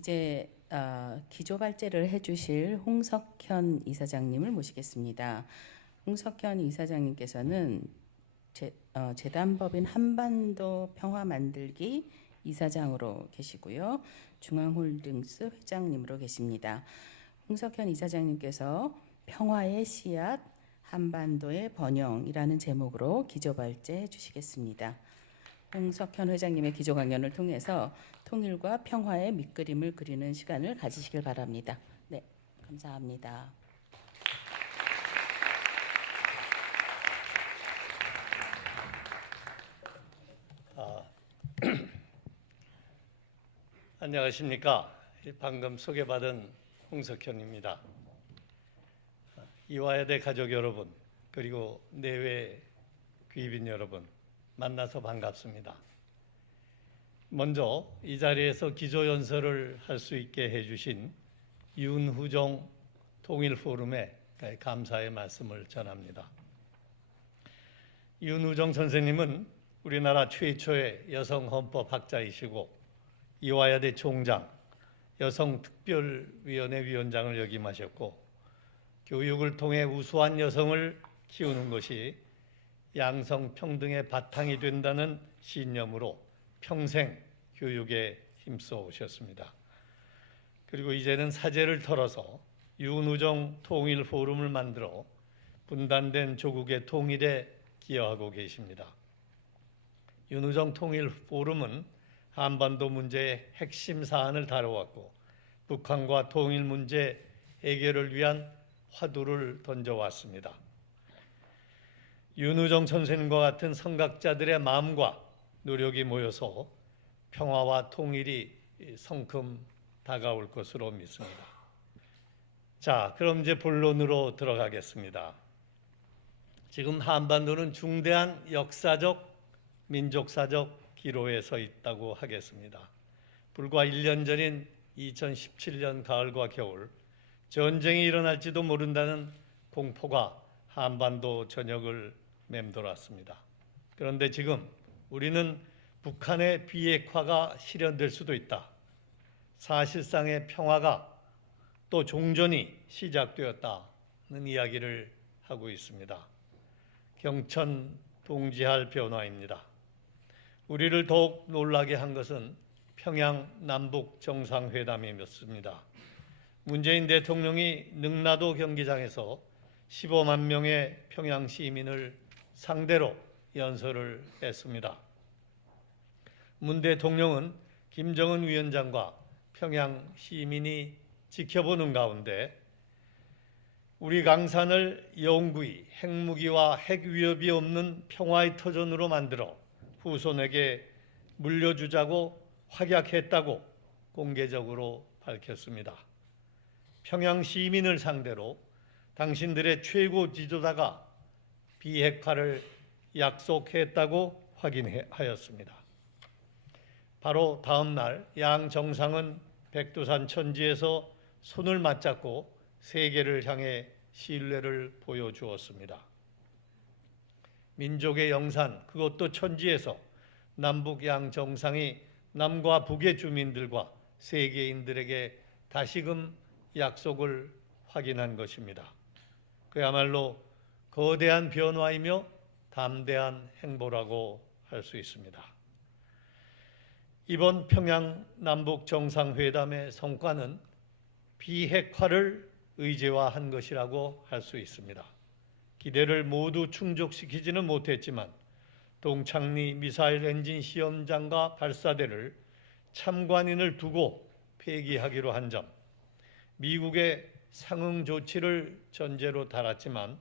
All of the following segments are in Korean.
이제 기조 발제를 해주실 홍석현 이사장님을 모시겠습니다. 홍석현 이사장님께서는 재단법인 한반도 평화 만들기 이사장으로 계시고요. 중앙홀딩스 회장님으로 계십니다. 홍석현 이사장님께서 평화의 씨앗, 한반도의 번영이라는 제목으로 기조 발제해 주시겠습니다. 홍석현 회장님의 기조 강연을 통해서 통일과 평화의 밑그림을 그리는 시간을 가지시길 바랍니다. 네, 감사합니다. 안녕하십니까. 방금 소개받은 홍석현입니다. 이화여대 가족 여러분, 그리고 내외 귀빈 여러분, 만나서 반갑습니다. 먼저 이 자리에서 기조연설을 할 수 있게 해주신 윤후종 통일포럼에 감사의 말씀을 전합니다. 윤후종 선생님은 우리나라 최초의 여성 헌법학자이시고 이화여대 총장, 여성특별위원회 위원장을 역임하셨고 교육을 통해 우수한 여성을 키우는 것이 양성평등의 바탕이 된다는 신념으로 평생 교육에 힘써 오셨습니다. 그리고 이제는 사제를 털어서 윤후종 통일포럼을 만들어 분단된 조국의 통일에 기여하고 계십니다. 윤후종 통일포럼은 한반도 문제의 핵심 사안을 다뤄왔고 북한과 통일 문제 해결을 위한 화두를 던져왔습니다. 윤후종 선생님과 같은 선각자들의 마음과 노력이 모여서 평화와 통일이 성큼 다가올 것으로 믿습니다. 자, 그럼 이제 본론으로 들어가겠습니다. 지금 한반도는 중대한 역사적, 민족사적 기로에 서 있다고 하겠습니다. 불과 1년 전인 2017년 가을과 겨울, 전쟁이 일어날지도 모른다는 공포가 한반도 전역을 맴돌았습니다. 그런데 지금 우리는 북한의 비핵화가 실현될 수도 있다. 사실상의 평화가 또 종전이 시작되었다는 이야기를 하고 있습니다. 경천 동지할 변화입니다. 우리를 더욱 놀라게 한 것은 평양 남북 정상회담이었습니다. 문재인 대통령이 능라도 경기장에서 15만 명의 평양 시민을 상대로 연설을 했습니다. 문 대통령은 김정은 위원장과 평양 시민이 지켜보는 가운데 우리 강산을 영구히 핵무기와 핵위협이 없는 평화의 터전으로 만들어 후손에게 물려주자고 확약했다고 공개적으로 밝혔습니다. 평양 시민을 상대로 당신들의 최고 지도자가 비핵화를 약속했다고 확인하였습니다. 바로 다음 날 양 정상은 백두산 천지에서 손을 맞잡고 세계를 향해 신뢰를 보여주었습니다. 민족의 영산, 그것도 천지에서 남북 양 정상이 남과 북의 주민들과 세계인들에게 다시금 약속을 확인한 것입니다. 그야말로 거대한 변화이며 담대한 행보라고 할 수 있습니다. 이번 평양 남북 정상회담의 성과는 비핵화를 의제화한 것이라고 할 수 있습니다. 기대를 모두 충족시키지는 못했지만 동창리 미사일 엔진 시험장과 발사대를 참관인을 두고 폐기하기로 한 점, 미국의 상응 조치를 전제로 달았지만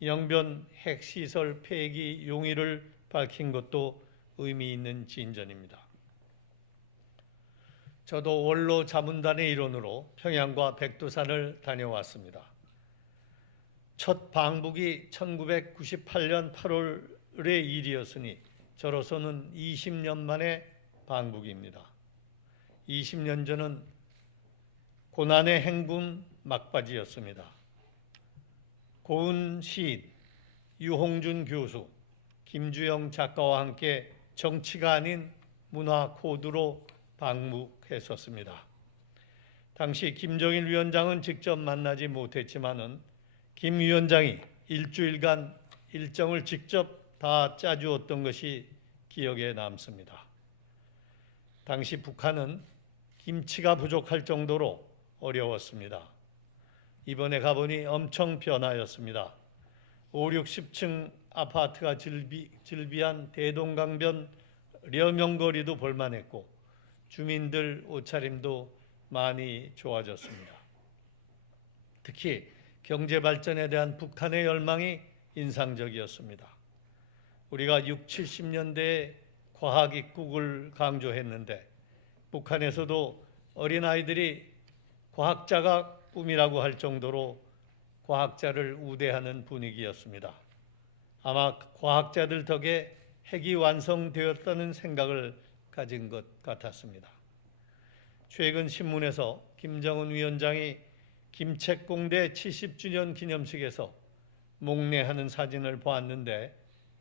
영변 핵시설 폐기 용의를 밝힌 것도 의미 있는 진전입니다. 저도 원로 자문단의 일원으로 평양과 백두산을 다녀왔습니다. 첫 방북이 1998년 8월의 일이었으니 저로서는 20년 만의 방북입니다. 20년 전은 고난의 행군 막바지였습니다. 고은 시인, 유홍준 교수, 김주영 작가와 함께 정치가 아닌 문화 코드로 방북했었습니다. 당시 김정일 위원장은 직접 만나지 못했지만은 김 위원장이 일주일간 일정을 직접 다 짜주었던 것이 기억에 남습니다. 당시 북한은 김치가 부족할 정도로 어려웠습니다. 이번에 가보니 엄청 변하였습니다. 5, 60층 아파트가 즐비한 대동강변 려명거리도 볼만했고 주민들 옷차림도 많이 좋아졌습니다. 특히 경제 발전에 대한 북한의 열망이 인상적이었습니다. 우리가 60, 70년대에 과학 입국을 강조했는데 북한에서도 어린아이들이 과학자가 꿈이라고 할 정도로 과학자를 우대하는 분위기였습니다. 아마 과학자들 덕에 핵이 완성되었다는 생각을 가진 것 같았습니다. 최근 신문에서 김정은 위원장이 김책공대 70주년 기념식에서 목례하는 사진을 보았는데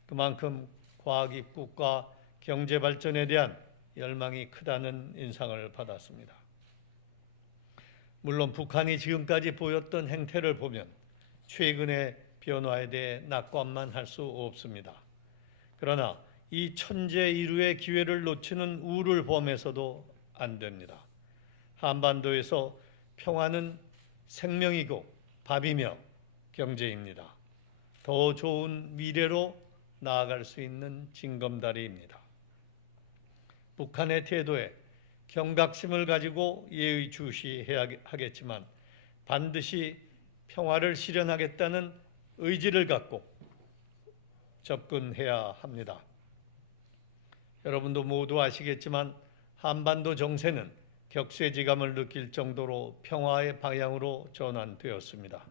그만큼 과학 입국과 경제 발전에 대한 열망이 크다는 인상을 받았습니다. 물론 북한이 지금까지 보였던 행태를 보면 최근의 변화에 대해 낙관만 할 수 없습니다. 그러나 이 천재일우의 기회를 놓치는 우를 범해서도 안 됩니다. 한반도에서 평화는 생명이고 밥이며 경제입니다. 더 좋은 미래로 나아갈 수 있는 징검다리입니다. 북한의 태도에 경각심을 가지고 예의주시해야 하겠지만 반드시 평화를 실현하겠다는 의지를 갖고 접근해야 합니다. 여러분도 모두 아시겠지만 한반도 정세는 격세지감을 느낄 정도로 평화의 방향으로 전환되었습니다.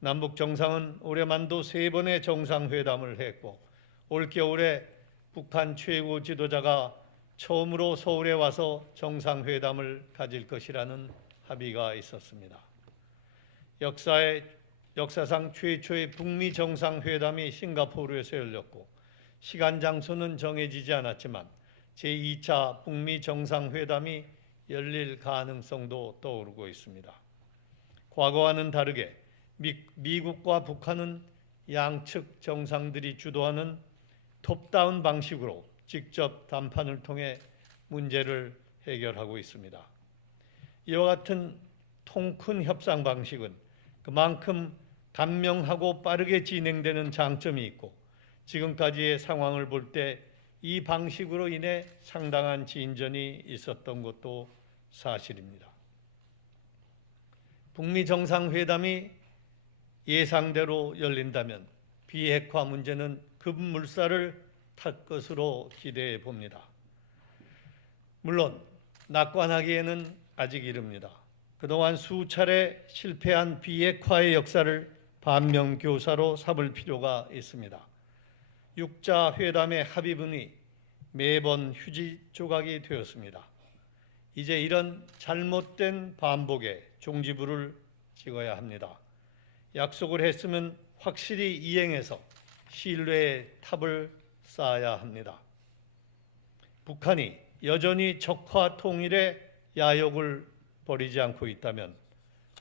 남북 정상은 올해만도 3번의 정상회담을 했고 올겨울에 북한 최고 지도자가 처음으로 서울에 와서 정상회담을 가질 것이라는 합의가 있었습니다. 역사상 최초의 북미 정상회담이 싱가포르에서 열렸고 시간 장소는 정해지지 않았지만 제2차 북미 정상회담이 열릴 가능성도 떠오르고 있습니다. 과거와는 다르게 미국과 북한은 양측 정상들이 주도하는 톱다운 방식으로 직접 담판을 통해 문제를 해결하고 있습니다. 이와 같은 통큰 협상 방식은 그만큼 단명하고 빠르게 진행되는 장점이 있고 지금까지의 상황을 볼 때 이 방식으로 인해 상당한 진전이 있었던 것도 사실입니다. 북미 정상회담이 예상대로 열린다면 비핵화 문제는 급물살을 탈 것으로 기대해 봅니다. 물론 낙관하기에는 아직 이릅니다. 그동안 수차례 실패한 비핵화의 역사를 반면교사로 삼을 필요가 있습니다. 6자 회담의 합의문이 매번 휴지 조각이 되었습니다. 이제 이런 잘못된 반복에 종지부를 찍어야 합니다. 약속을 했으면 확실히 이행해서 신뢰의 탑을 쌓아야 합니다. 북한이 여전히 적화 통일의 야욕을 버리지 않고 있다면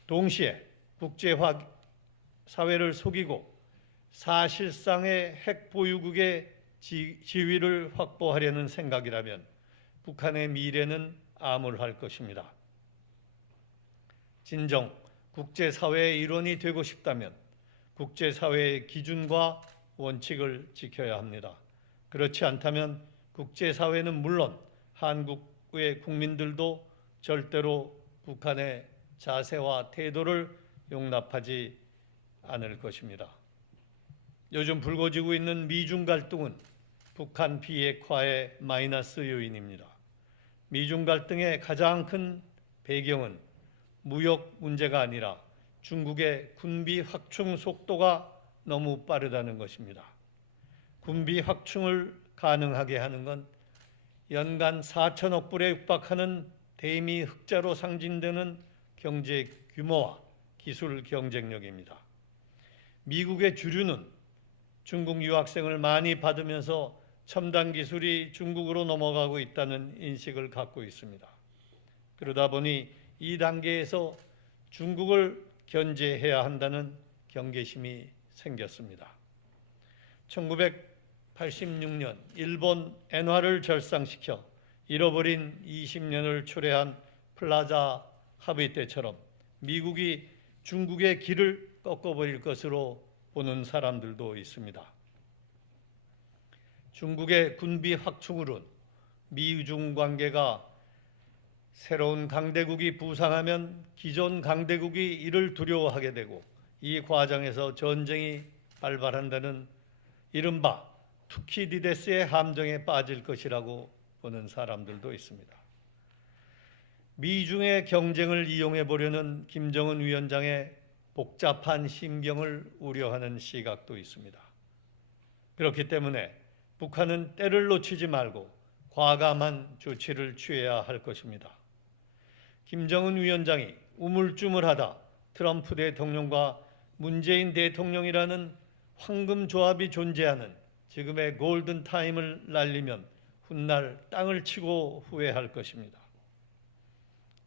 동시에 국제화 사회를 속이고 사실상의 핵 보유국의 지위를 확보하려는 생각이라면 북한의 미래는 암울할 것입니다. 진정 국제사회의 일원이 되고 싶다면 국제사회의 기준과 원칙을 지켜야 합니다. 그렇지 않다면 국제사회는 물론 한국의 국민들도 절대로 북한의 자세와 태도를 용납하지 않을 것입니다. 요즘 불거지고 있는 미중 갈등은 북한 비핵화의 마이너스 요인입니다. 미중 갈등의 가장 큰 배경은 무역 문제가 아니라 중국의 군비 확충 속도가 너무 빠르다는 것입니다. 군비 확충을 가능하게 하는 건 연간 4천억 불에 육박하는 대미 흑자로 상징되는 경제 규모와 기술 경쟁력입니다. 미국의 주류는 중국 유학생을 많이 받으면서 첨단 기술이 중국으로 넘어가고 있다는 인식을 갖고 있습니다. 그러다 보니 이 단계에서 중국을 견제해야 한다는 경계심이 생겼습니다. 1986년 일본 엔화를 절상시켜 잃어버린 20년을 초래한 플라자 합의 때처럼 미국이 중국의 길을 꺾어버릴 것으로 보는 사람들도 있습니다. 중국의 군비 확충으로 미중 관계가 새로운 강대국이 부상하면 기존 강대국이 이를 두려워하게 되고 이 과정에서 전쟁이 발발한다는 이른바 투키디데스의 함정에 빠질 것이라고 보는 사람들도 있습니다. 미중의 경쟁을 이용해 보려는 김정은 위원장의 복잡한 심경을 우려하는 시각도 있습니다. 그렇기 때문에 북한은 때를 놓치지 말고 과감한 조치를 취해야 할 것입니다. 김정은 위원장이 우물쭈물하다 트럼프 대통령과 문재인 대통령이라는 황금 조합이 존재하는 지금의 골든 타임을 날리면 훗날 땅을 치고 후회할 것입니다.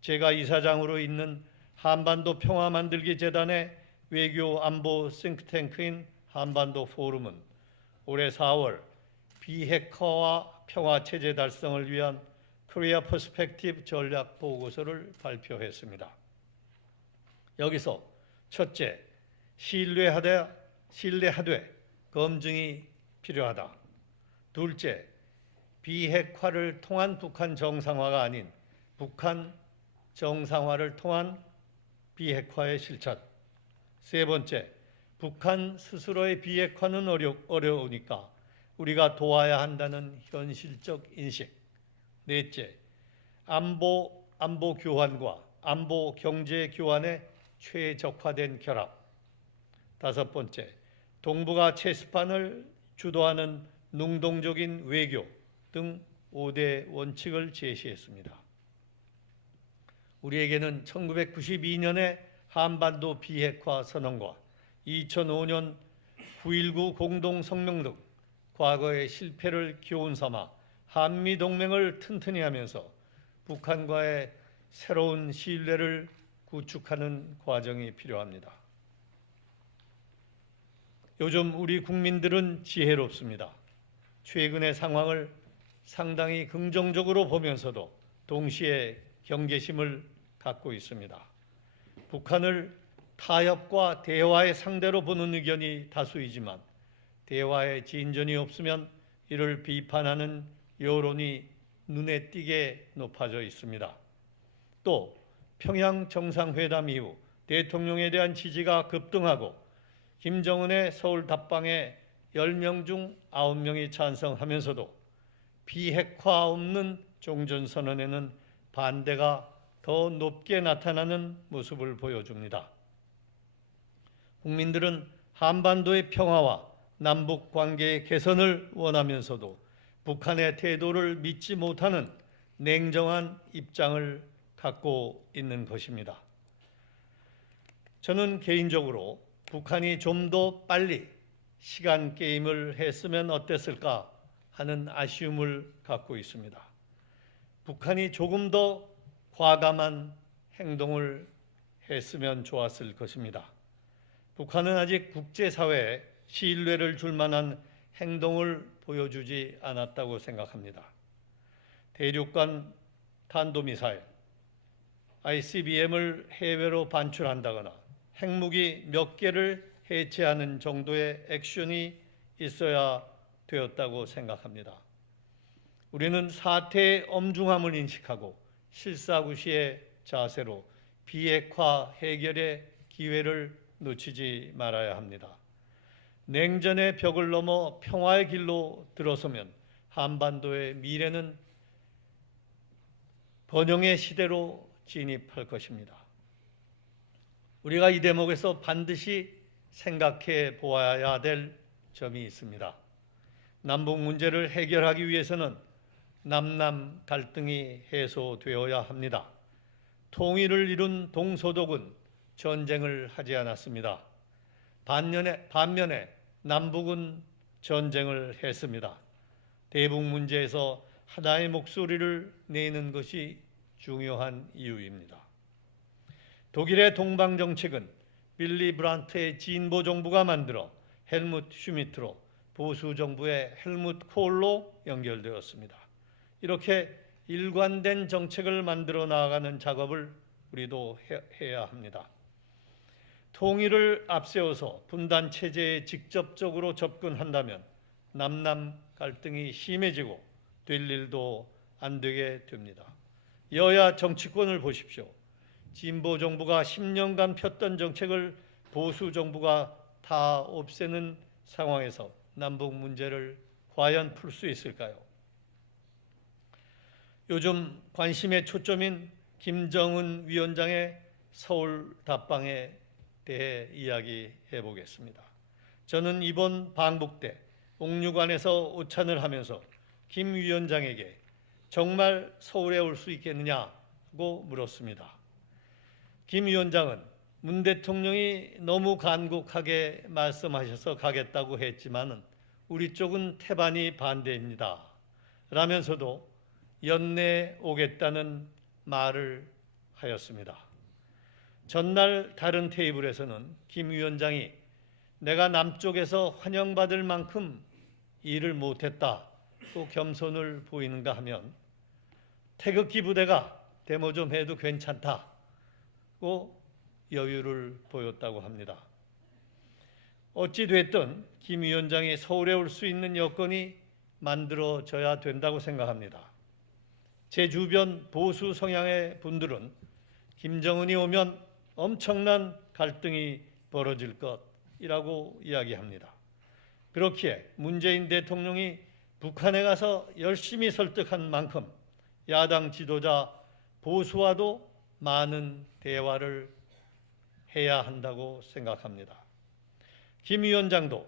제가 이사장으로 있는 한반도 평화만들기 재단의 외교 안보 싱크탱크인 한반도 포럼은 올해 4월 비핵화와 평화체제 달성을 위한 코리아 퍼스펙티브 전략 보고서를 발표했습니다. 여기서 첫째, 신뢰하되 검증이 필요하다. 둘째, 비핵화를 통한 북한 정상화가 아닌 북한 정상화를 통한 비핵화의 실천. 세 번째, 북한 스스로의 비핵화는 어려우니까 우리가 도와야 한다는 현실적 인식. 넷째, 안보 교환과 안보 경제 교환의 최적화된 결합. 다섯 번째, 동북아 체스판을 주도하는 능동적인 외교 등 5대 원칙을 제시했습니다. 우리에게는 1992년의 한반도 비핵화 선언과 2005년 9.19 공동성명 등 과거의 실패를 교훈 삼아 한미동맹을 튼튼히 하면서 북한과의 새로운 신뢰를 구축하는 과정이 필요합니다. 요즘 우리 국민들은 지혜롭습니다. 최근의 상황을 상당히 긍정적으로 보면서도 동시에 경계심을 갖고 있습니다. 북한을 타협과 대화의 상대로 보는 의견이 다수이지만 대화의 진전이 없으면 이를 비판하는 여론이 눈에 띄게 높아져 있습니다. 또 평양 정상회담 이후 대통령에 대한 지지가 급등하고 김정은의 서울 답방에 10명 중 9명이 찬성하면서도 비핵화 없는 종전선언에는 반대가 더 높게 나타나는 모습을 보여줍니다. 국민들은 한반도의 평화와 남북 관계의 개선을 원하면서도 북한의 태도를 믿지 못하는 냉정한 입장을 갖고 있는 것입니다. 저는 개인적으로 북한이 좀 더 빨리 시간 게임을 했으면 어땠을까 하는 아쉬움을 갖고 있습니다. 북한이 조금 더 과감한 행동을 했으면 좋았을 것입니다. 북한은 아직 국제사회에 신뢰를 줄 만한 행동을 보여주지 않았다고 생각합니다. 대륙간 탄도미사일, ICBM을 해외로 반출한다거나 핵무기 몇 개를 해체하는 정도의 액션이 있어야 되었다고 생각합니다. 우리는 사태의 엄중함을 인식하고 실사구시의 자세로 비핵화 해결의 기회를 놓치지 말아야 합니다. 냉전의 벽을 넘어 평화의 길로 들어서면 한반도의 미래는 번영의 시대로 진입할 것입니다. 우리가 이 대목에서 반드시 생각해 보아야 될 점이 있습니다. 남북 문제를 해결하기 위해서는 남남 갈등이 해소되어야 합니다. 통일을 이룬 동서독은 전쟁을 하지 않았습니다. 반면에 남북은 전쟁을 했습니다. 대북 문제에서 하나의 목소리를 내는 것이 중요한 이유입니다. 독일의 동방 정책은 빌리 브란트의 진보 정부가 만들어 헬무트 슈미트로 보수 정부의 헬무트 콜로 연결되었습니다. 이렇게 일관된 정책을 만들어 나아가는 작업을 우리도 해야 합니다. 통일을 앞세워서 분단 체제에 직접적으로 접근한다면 남남 갈등이 심해지고 될 일도 안 되게 됩니다. 여야 정치권을 보십시오. 진보 정부가 10년간 폈던 정책을 보수 정부가 다 없애는 상황에서 남북 문제를 과연 풀 수 있을까요? 요즘 관심의 초점인 김정은 위원장의 서울 답방에 대해 이야기해 보겠습니다. 저는 이번 방북 때 옥류관에서 오찬을 하면서 김 위원장에게 정말 서울에 올 수 있겠느냐고 물었습니다. 김 위원장은 문 대통령이 너무 간곡하게 말씀하셔서 가겠다고 했지만 우리 쪽은 태반이 반대입니다. 라면서도 연내 오겠다는 말을 하였습니다. 전날 다른 테이블에서는 김 위원장이 내가 남쪽에서 환영받을 만큼 일을 못했다고 겸손을 보이는가 하면 태극기 부대가 데모 좀 해도 괜찮다고 여유를 보였다고 합니다. 어찌됐든 김 위원장이 서울에 올 수 있는 여건이 만들어져야 된다고 생각합니다. 제 주변 보수 성향의 분들은 김정은이 오면 엄청난 갈등이 벌어질 것이라고 이야기합니다. 그렇기에 문재인 대통령이 북한에 가서 열심히 설득한 만큼 야당 지도자 보수와도 많은 대화를 해야 한다고 생각합니다. 김 위원장도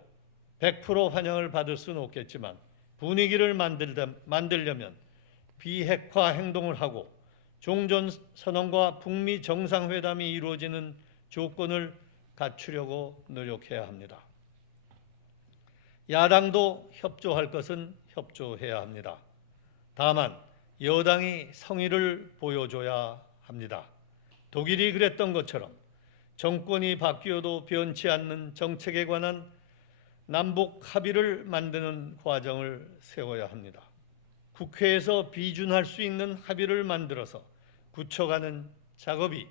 100% 환영을 받을 수는 없겠지만 분위기를 만들려면 비핵화 행동을 하고 종전선언과 북미 정상회담이 이루어지는 조건을 갖추려고 노력해야 합니다. 야당도 협조할 것은 협조해야 합니다. 다만 여당이 성의를 보여줘야 합니다. 독일이 그랬던 것처럼 정권이 바뀌어도 변치 않는 정책에 관한 남북 합의를 만드는 과정을 세워야 합니다. 국회에서 비준할 수 있는 합의를 만들어서 굳혀가는 작업이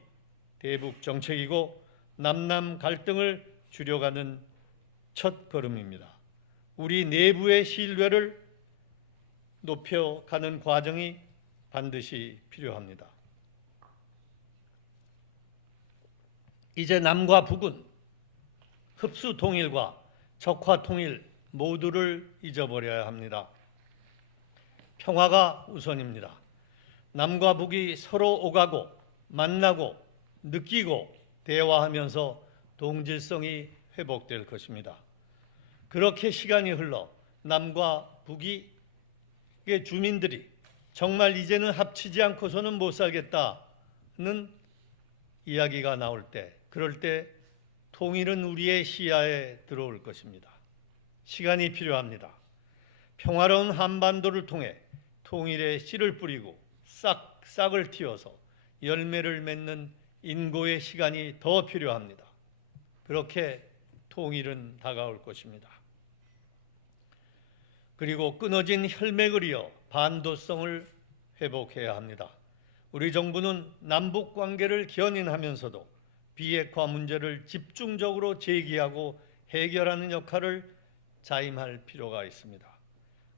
대북 정책이고 남남 갈등을 줄여가는 첫 걸음입니다. 우리 내부의 신뢰를 높여가는 과정이 반드시 필요합니다. 이제 남과 북은 흡수 통일과 적화 통일 모두를 잊어버려야 합니다. 평화가 우선입니다. 남과 북이 서로 오가고 만나고 느끼고 대화하면서 동질성이 회복될 것입니다. 그렇게 시간이 흘러 남과 북의 주민들이 정말 이제는 합치지 않고서는 못 살겠다는 이야기가 나올 때, 그럴 때 통일은 우리의 시야에 들어올 것입니다. 시간이 필요합니다. 평화로운 한반도를 통해 통일의 씨를 뿌리고 싹을 틔워서 열매를 맺는 인고의 시간이 더 필요합니다. 그렇게 통일은 다가올 것입니다. 그리고 끊어진 혈맥을 이어 반도성을 회복해야 합니다. 우리 정부는 남북 관계를 견인하면서도 비핵화 문제를 집중적으로 제기하고 해결하는 역할을 자임할 필요가 있습니다.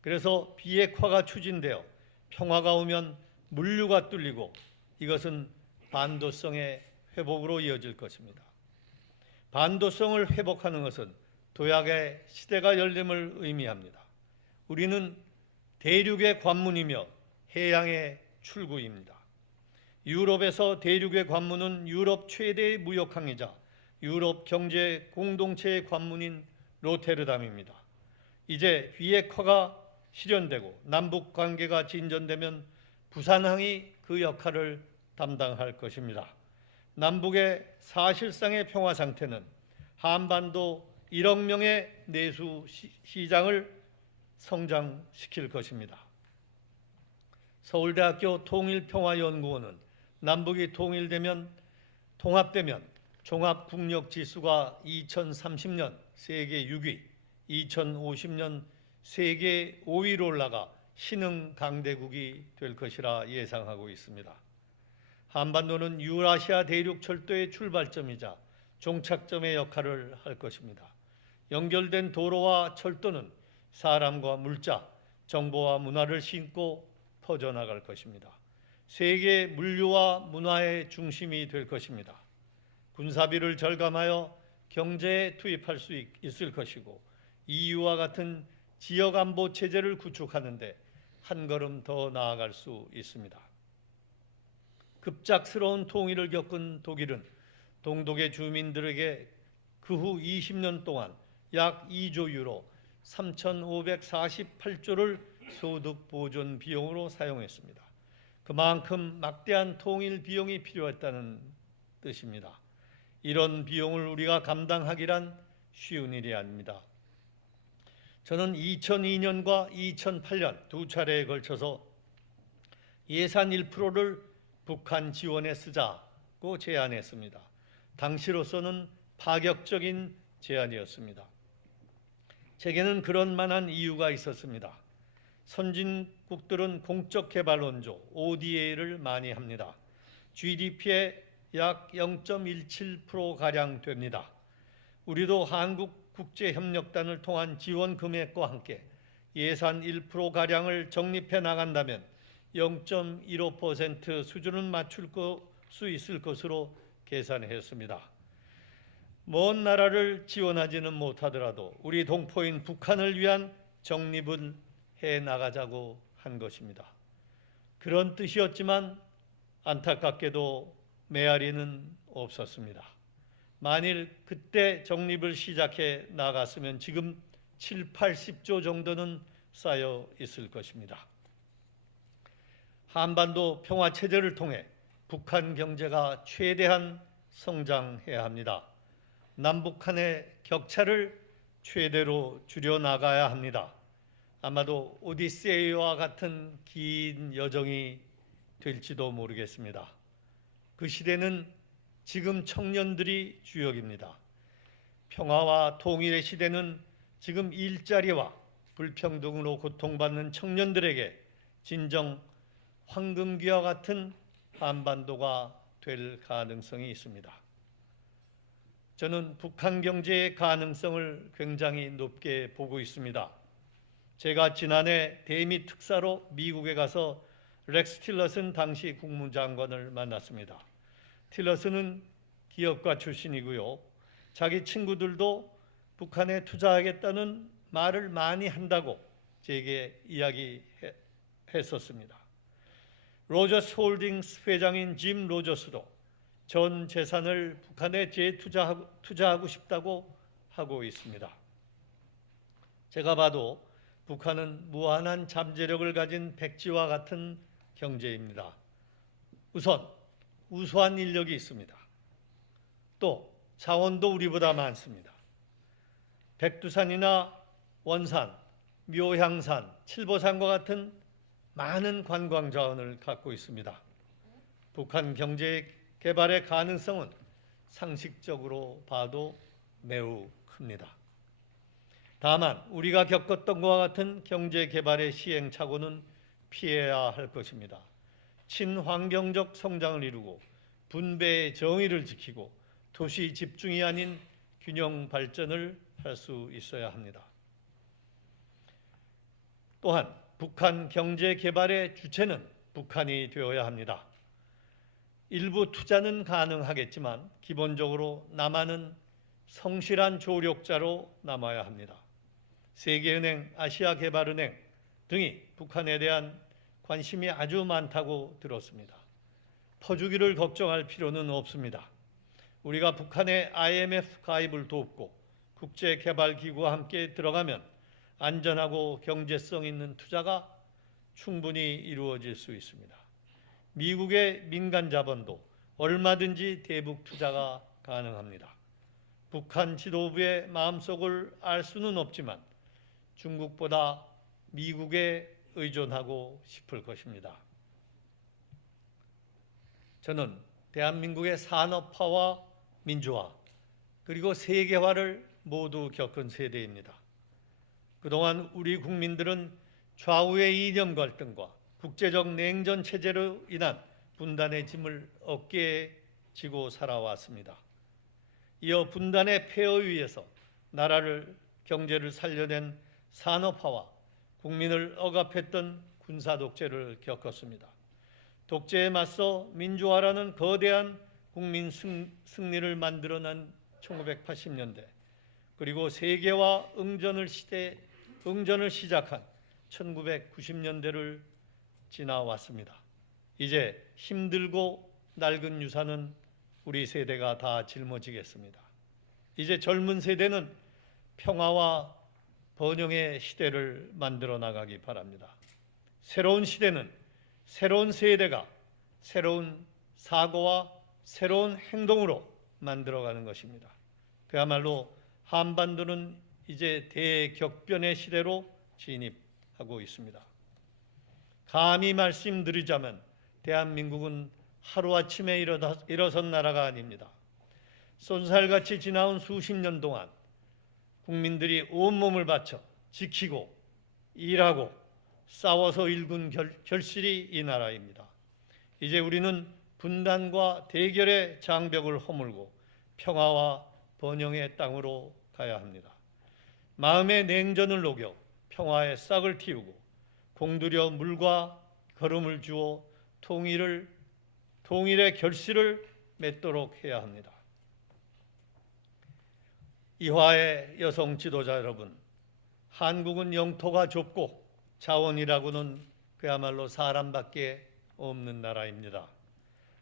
그래서 비핵화가 추진되어 평화가 오면 물류가 뚫리고 이것은 반도성의 회복으로 이어질 것입니다. 반도성을 회복하는 것은 도약의 시대가 열림을 의미합니다. 우리는 대륙의 관문이며 해양의 출구입니다. 유럽에서 대륙의 관문은 유럽 최대의 무역항이자 유럽 경제 공동체의 관문인 로테르담입니다. 이제 비핵화가 실현되고 남북 관계가 진전되면 부산항이 그 역할을 담당할 것입니다. 남북의 사실상의 평화 상태는 한반도 1억 명의 내수 시장을 성장시킬 것입니다. 서울대학교 통일평화연구원은 남북이 통일되면 통합되면 종합국력지수가 2030년 세계 6위, 2050년 세계 5위로 올라가 신흥 강대국이 될 것이라 예상하고 있습니다. 한반도는 유라시아 대륙 철도의 출발점이자 종착점의 역할을 할 것입니다. 연결된 도로와 철도는 사람과 물자, 정보와 문화를 싣고 퍼져나갈 것입니다. 세계 물류와 문화의 중심이 될 것입니다. 군사비를 절감하여 경제에 투입할 수 있을 것이고 EU와 같은 지역 안보 체제를 구축하는 데 한 걸음 더 나아갈 수 있습니다. 급작스러운 통일을 겪은 독일은 동독의 주민들에게 그 후 20년 동안 약 2조 유로 3,548조를 소득 보존 비용으로 사용했습니다. 그만큼 막대한 통일 비용이 필요했다는 뜻입니다. 이런 비용을 우리가 감당하기란 쉬운 일이 아닙니다. 저는 2002년과 2008년 두 차례에 걸쳐서 예산 1%를 북한 지원에 쓰자고 제안했습니다. 당시로서는 파격적인 제안이었습니다. 제게는 그런 만한 이유가 있었습니다. 선진국들은 공적개발원조 ODA를 많이 합니다. GDP의 약 0.17%가량 됩니다. 우리도 한국국제협력단을 통한 지원 금액과 함께 예산 1%가량을 적립해 나간다면 0.15% 수준은 맞출 수 있을 것으로 계산했습니다. 먼 나라를 지원하지는 못하더라도 우리 동포인 북한을 위한 적립을 해 나가자고 한 것입니다. 그런 뜻이었지만 안타깝게도 메아리는 없었습니다. 만일 그때 적립을 시작해 나갔으면 지금 7, 80조 정도는 쌓여 있을 것입니다. 한반도 평화체제를 통해 북한 경제가 최대한 성장해야 합니다. 남북한의 격차를 최대로 줄여나가야 합니다. 아마도 오디세이와 같은 긴 여정이 될지도 모르겠습니다. 그 시대는 지금 청년들이 주역입니다. 평화와 통일의 시대는 지금 일자리와 불평등으로 고통받는 청년들에게 진정 황금기와 같은 한반도가 될 가능성이 있습니다. 저는 북한 경제의 가능성을 굉장히 높게 보고 있습니다. 제가 지난해 대미 특사로 미국에 가서 렉스 틸러슨 당시 국무장관을 만났습니다. 틸러슨은 기업가 출신이고요. 자기 친구들도 북한에 투자하겠다는 말을 많이 한다고 제게 이야기했었습니다. 로저스 홀딩스 회장인 짐 로저스도 전 재산을 북한에 재투자하고 싶다고 하고 있습니다. 제가 봐도 북한은 무한한 잠재력을 가진 백지와 같은 경제입니다. 우선 우수한 인력이 있습니다. 또 자원도 우리보다 많습니다. 백두산이나 원산, 묘향산, 칠보산과 같은 많은 관광 자원을 갖고 있습니다. 북한 경제 개발의 가능성은 상식적으로 봐도 매우 큽니다. 다만 우리가 겪었던 것과 같은 경제 개발의 시행착오는 피해야 할 것입니다. 친환경적 성장을 이루고 분배의 정의를 지키고 도시 집중이 아닌 균형 발전을 할 수 있어야 합니다. 또한 북한 경제 개발의 주체는 북한이 되어야 합니다. 일부 투자는 가능하겠지만 기본적으로 남한은 성실한 조력자로 남아야 합니다. 세계은행, 아시아개발은행 등이 북한에 대한 관심이 아주 많다고 들었습니다. 퍼주기를 걱정할 필요는 없습니다. 우리가 북한의 IMF 가입을 돕고 국제개발기구와 함께 들어가면 안전하고 경제성 있는 투자가 충분히 이루어질 수 있습니다. 미국의 민간 자본도 얼마든지 대북 투자가 가능합니다. 북한 지도부의 마음속을 알 수는 없지만 중국보다 미국에 의존하고 싶을 것입니다. 저는 대한민국의 산업화와 민주화 그리고 세계화를 모두 겪은 세대입니다. 그동안 우리 국민들은 좌우의 이념 갈등과 국제적 냉전 체제로 인한 분단의 짐을 어깨에 지고 살아왔습니다. 이어 분단의 폐허 위에서 나라를 경제를 살려낸 산업화와 국민을 억압했던 군사 독재를 겪었습니다. 독재에 맞서 민주화라는 거대한 국민 승리를 만들어낸 1980년대 그리고 세계화 응전을 시작한 1990년대를 지나왔습니다. 이제 힘들고 낡은 유산은 우리 세대가 다 짊어지겠습니다. 이제 젊은 세대는 평화와 번영의 시대를 만들어 나가기 바랍니다. 새로운 시대는 새로운 세대가 새로운 사고와 새로운 행동으로 만들어가는 것입니다. 그야말로 한반도는 이제 대격변의 시대로 진입하고 있습니다. 감히 말씀드리자면 대한민국은 하루아침에 일어선 나라가 아닙니다. 쏜살같이 지나온 수십 년 동안 국민들이 온몸을 바쳐 지키고 일하고 싸워서 일군 결실이 이 나라입니다. 이제 우리는 분단과 대결의 장벽을 허물고 평화와 번영의 땅으로 가야 합니다. 마음의 냉전을 녹여 평화의 싹을 틔우고 공들여 물과 걸음을 주어 통일의 결실을 맺도록 해야 합니다. 이화의 여성 지도자 여러분, 한국은 영토가 좁고 자원이라고는 그야말로 사람밖에 없는 나라입니다.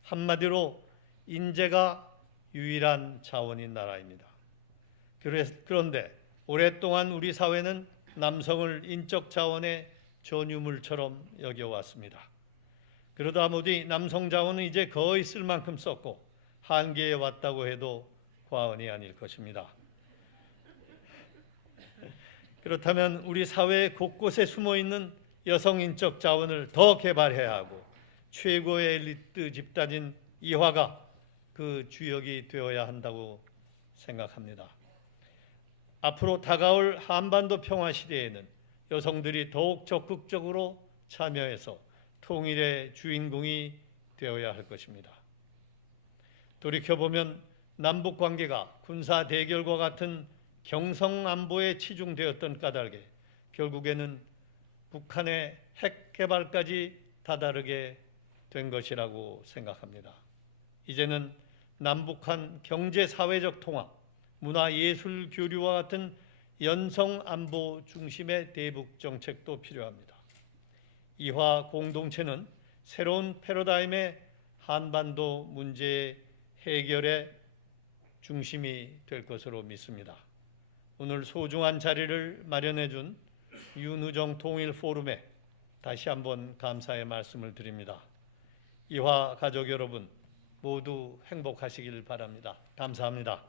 한마디로 인재가 유일한 자원인 나라입니다. 그런데 오랫동안 우리 사회는 남성을 인적 자원의 전유물처럼 여겨왔습니다. 그러다 보니 남성 자원은 이제 거의 쓸 만큼 썼고 한계에 왔다고 해도 과언이 아닐 것입니다. 그렇다면 우리 사회 곳곳에 숨어있는 여성 인적 자원을 더 개발해야 하고 최고의 엘리트 집단인 이화가 그 주역이 되어야 한다고 생각합니다. 앞으로 다가올 한반도 평화 시대에는 여성들이 더욱 적극적으로 참여해서 통일의 주인공이 되어야 할 것입니다. 돌이켜보면 남북 관계가 군사 대결과 같은 경성 안보에 치중되었던 까닭에 결국에는 북한의 핵 개발까지 다다르게 된 것이라고 생각합니다. 이제는 남북한 경제 사회적 통합, 문화 예술 교류와 같은 연성 안보 중심의 대북 정책도 필요합니다. 이화 공동체는 새로운 패러다임의 한반도 문제 해결의 중심이 될 것으로 믿습니다. 오늘 소중한 자리를 마련해 준 윤우정 통일 포럼에 다시 한번 감사의 말씀을 드립니다. 이화 가족 여러분 모두 행복하시길 바랍니다. 감사합니다.